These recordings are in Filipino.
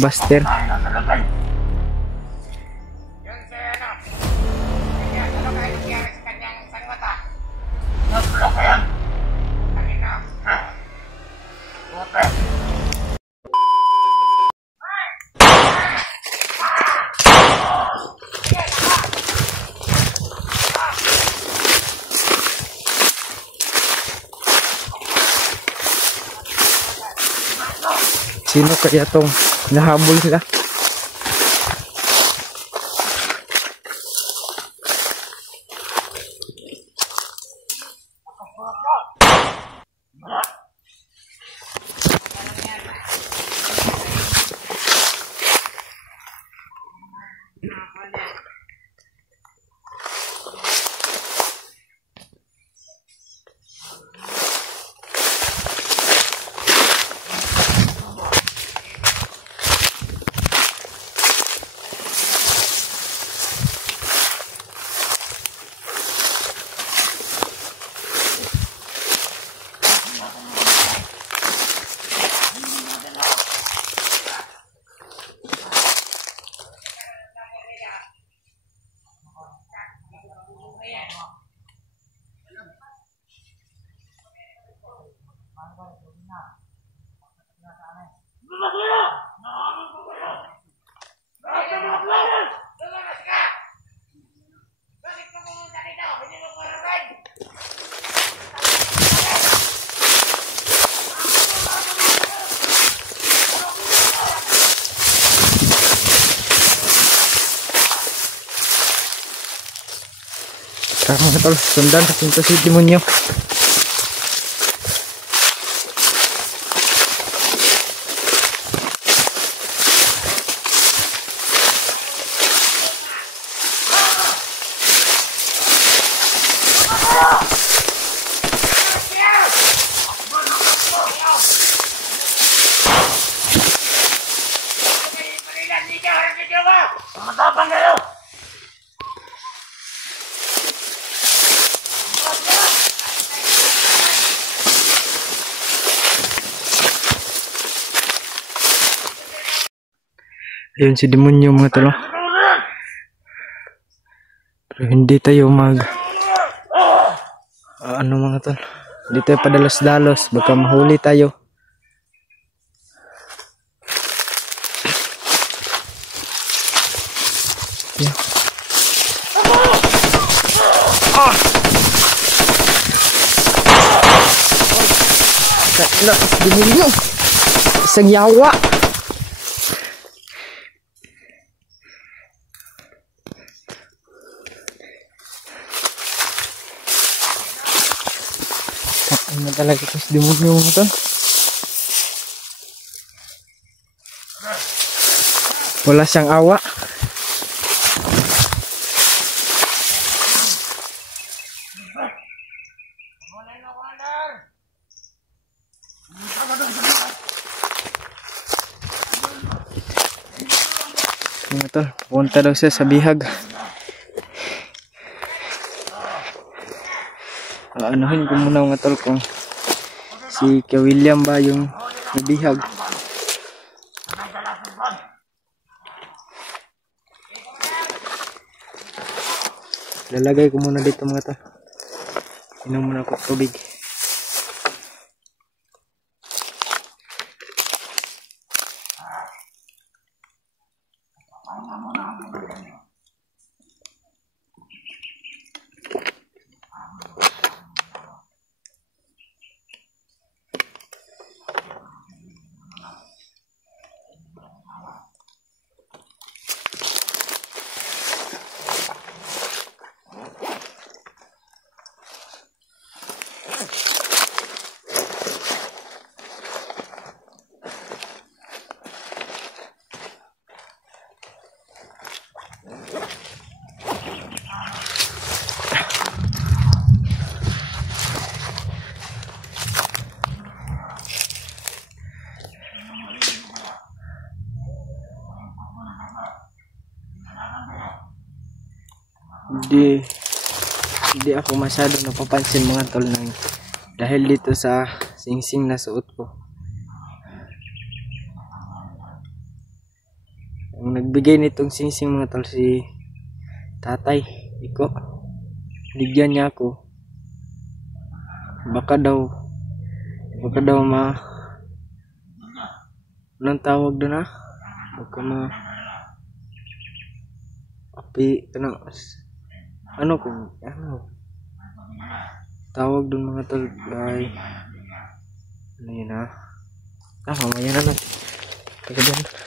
Buster. Sino kaya tong nahabol sila? Mga tol, sundan sa pinto si demonyo. Matapang kayo! Ayun si demonyo mga tol. Pero hindi tayo ano mga tol, hindi tayo padalos-dalos, baka mahuli tayo. Yeah. Si demonyo, isang yawa. Ano talaga ito si demonyo mo to? Wala siyang awa. Ano to? Punta daw siya sa bihag. Anuhin ko muna mga tol kung si Kuya William ba yung nabihag. Lalagay ko muna dito mga tol. Inom muna ako tubig. Hindi ako masyado napapansin mga tol dahil dito sa singsing na suot ko. nagbigay nitong singsing mga tol si tatay Iko. Bigyan niya ako. Baka daw anong tawag doon baka ano tawag doon mga tol ay ano yun mamaya na natin kagadan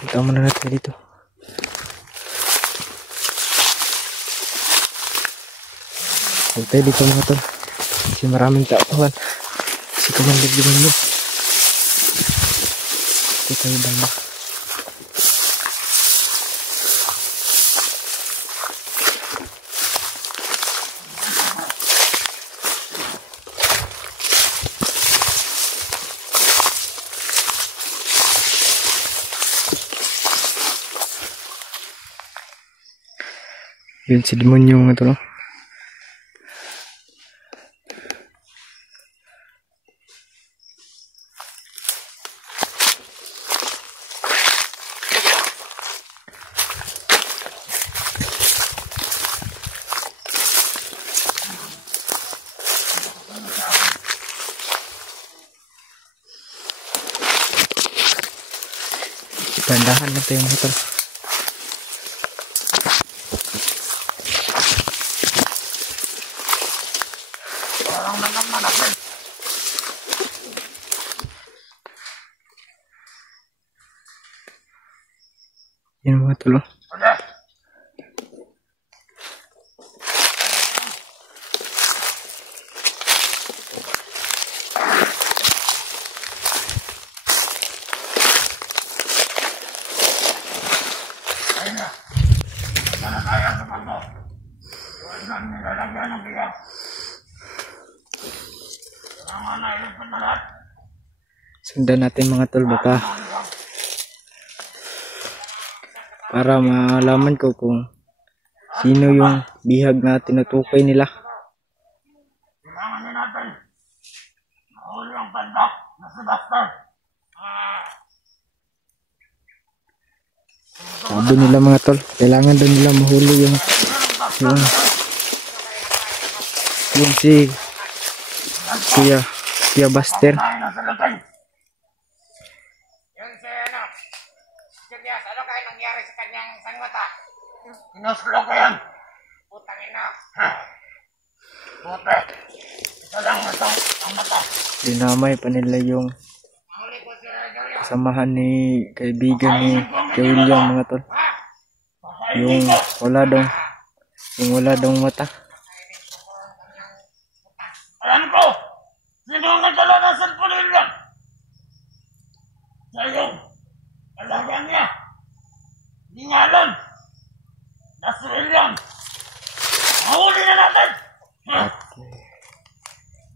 kita muna natin dito. Hintay dito mga tol kasi maraming tauhan kasi Commander Demonyo. Kita yung banda. Yun si Demonyo mga tol. Dandahan lang tayo mga tol. Yan mga tol. Sundan natin mga tol baka para malaman ko kung sino yung bihag na tinutukoy nila. Sabi nila mga tol, kailangan doon nila mahuli yung si Kuya Buster. Ano kaya nangyari sa kanyang sangmata? Inusulog ko yan. Putang ina. Puta. Isa lang ang mata. Dinamay pa nila yung kasamahan ni kaibigan ni Kuya William mga tol. Yung wala daw mata. Alam ko. Sino ang nagdala ng cellphone nila? Sa'yo. Alaga niya. Hindi nga alam. Nasa William. Mahuli na natin.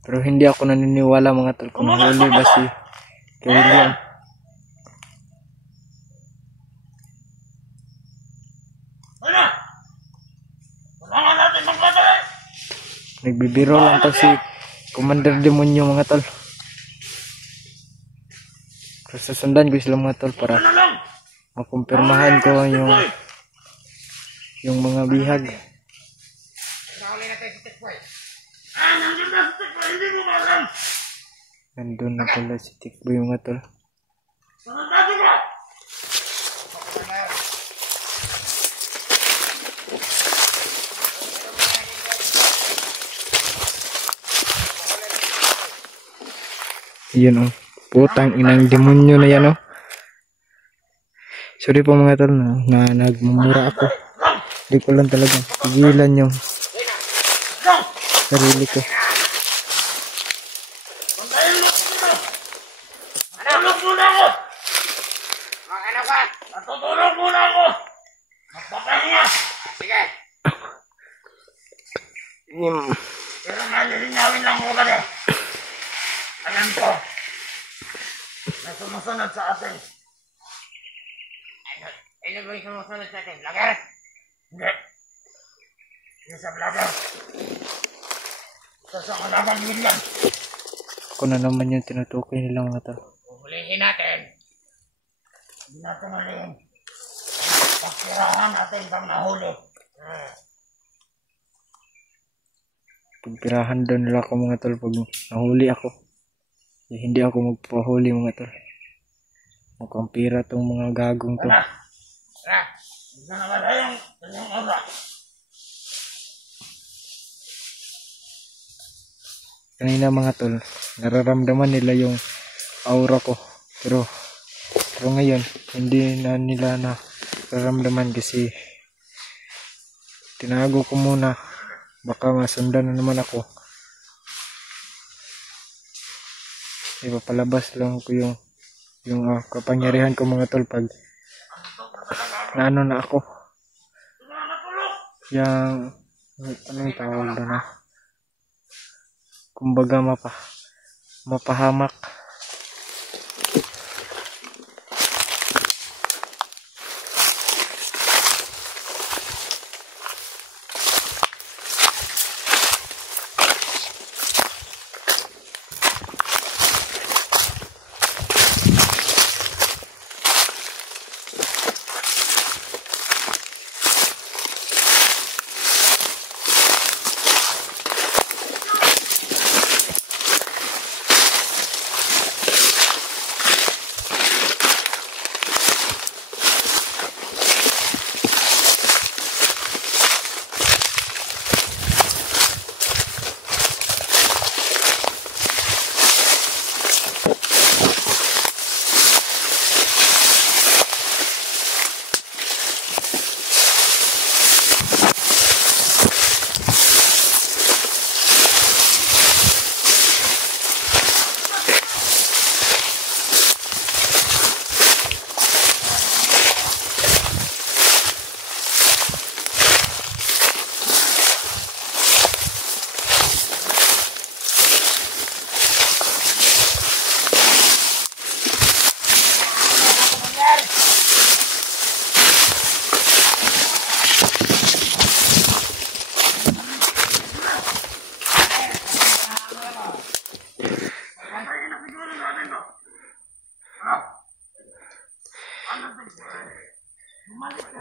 Pero hindi ako naniniwala mga tol kung mahuli ba si William. Ano? Kailangan natin magpadali. Nagbibiro lang to si Commander Demonyo mga tol. Pero susundan ko sila mga tol para makumpirmahan ko yung mga bihag. Nandun na pala si Tikboy mga tol. Yun putang inang demonyo na yan Sorry po mga tol na nagmumura ako. Hindi ko lang talaga pigilan yung sarili ko. Natutulog muna ako! Mag-ano ka? Natutulog muna ako! Magpapahinga! Sige! Pero nalilinawin lang mo ka Alam ko na sumusunod sa atin. Ano ba yung sumusunod sa atin? Vlogger? Hindi. Yung sa vlogger. Ito sa kalaban William. Ako na naman yung tinutukoy nila mga tol. Huhulihin natin. Hindi natin hulihin. Pagtirahan natin pang nahuli. Pagpirahan daw nila ako mga tol pag nahuli ako. Hindi ako magpahuli mga tol. Mukhang pira tong mga gagong to. Hindi na wala yung oras. Kanina mga tol, nararamdaman nila yung aura ko. Pero ngayon, hindi na nila nararamdaman kasi tinago ko muna. Baka masundan na naman ako. Ipapalabas lang ko yung kapangyarihan ko mga tol pag naano na ako. Yung anong tawag na kumbaga mapahamak.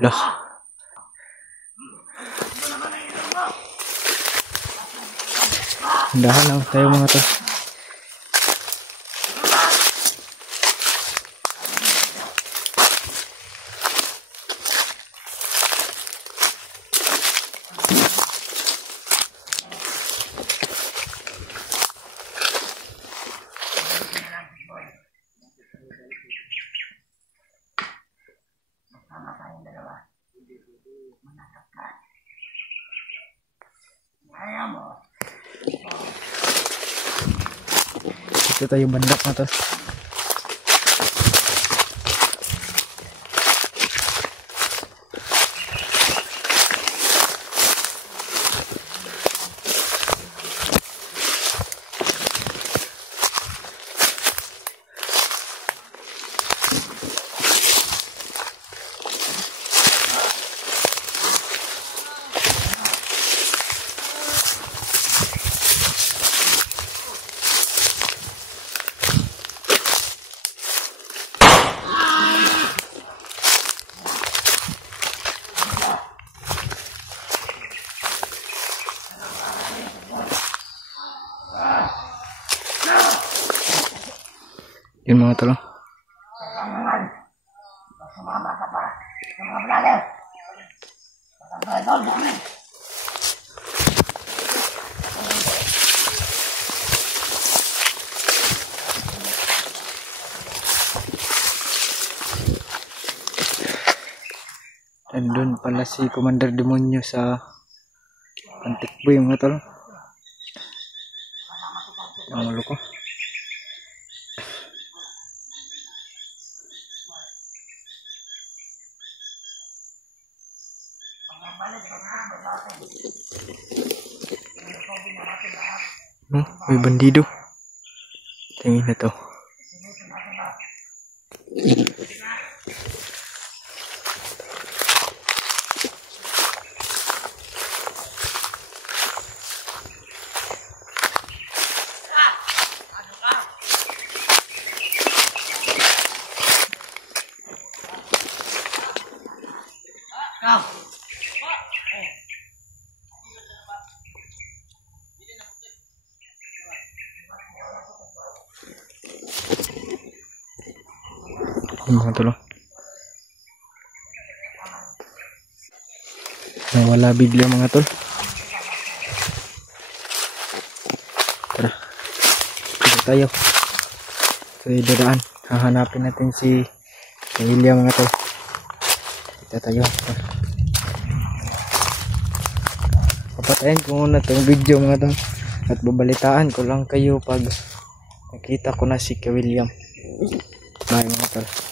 Loh. Dahan lang tayo mga tol. Ito tayo bandak na to. Yun mga tol. Sumama ka pa sa mga vlogger. Idol namin. Nandun pala si Commander Demonyo sa Antikboy mga tol. Ang ulo ko. May bandido. Tingin na to. Ikaw. Mga tol. Nawala bigla mga tol. Tara. Dito tayo. So dadaan. Hahanapin natin si William mga tol. Dito tayo. Papatayin ko muna itong video mga tol. At babalitaan ko lang kayo pag nakita ko na si William. Bye mga tol.